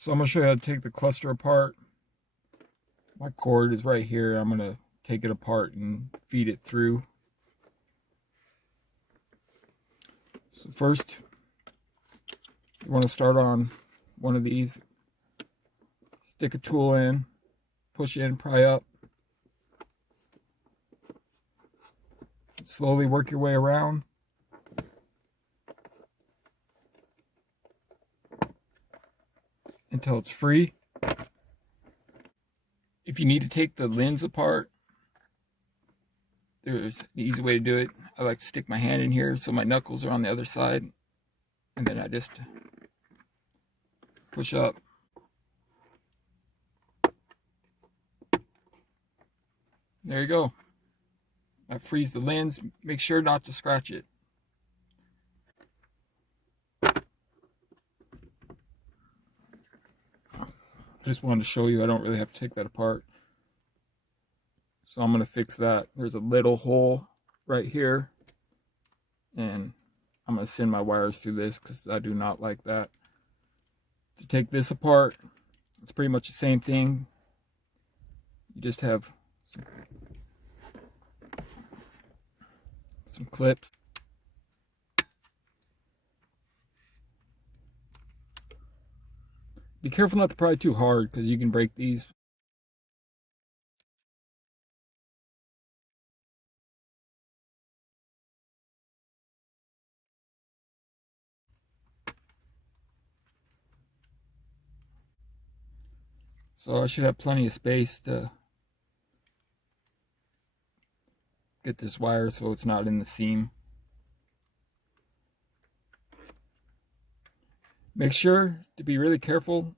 So I'm going to show you how to take the cluster apart. My cord is right here. I'm going to take it apart and feed it through. So first, you want to start on one of these. Stick a tool in, push in, pry up. Slowly work your way around. Until it's free. If you need to take the lens apart, there's an easy way to do it. I like to stick my hand in here so my knuckles are on the other side, and then I just push up. There you go. That frees the lens. Make sure not to scratch it. Just wanted to show you I don't really have to take that apart. So I'm going to fix that. There's a little hole right here, and I'm going to send my wires through this because I do not like that. To take this apart, it's pretty much the same thing. You just have some clips. Be careful not to pry too hard because you can break these. So I should have plenty of space to get this wire so it's not in the seam. Make sure to be really careful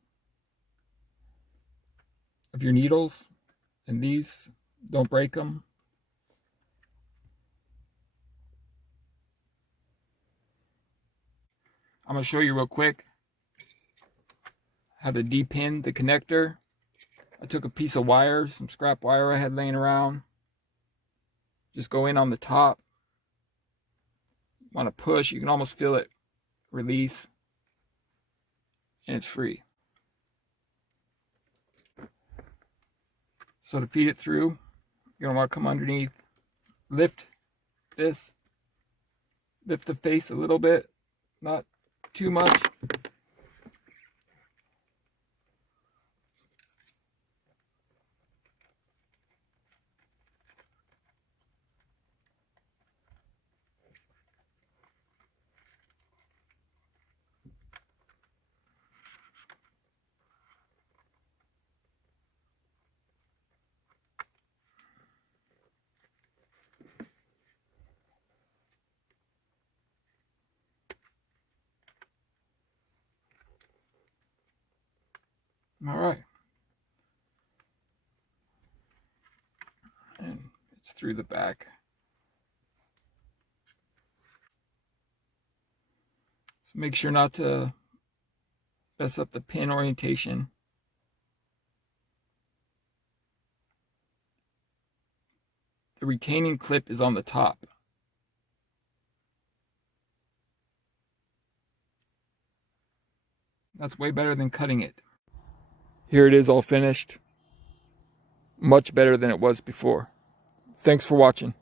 of your needles, and these, don't break them. I'm going to show you real quick how to depin the connector. I took a piece of wire, some scrap wire I had laying around. Just go in on the top. Want to push, you can almost feel it release, and it's free. So to feed it through, you're going to want to come underneath, lift this, lift the face a little bit, not too much. All right. And it's through the back. So make sure not to mess up the pin orientation. The retaining clip is on the top. That's way better than cutting it. Here it is all finished. Much better than it was before. Thanks for watching.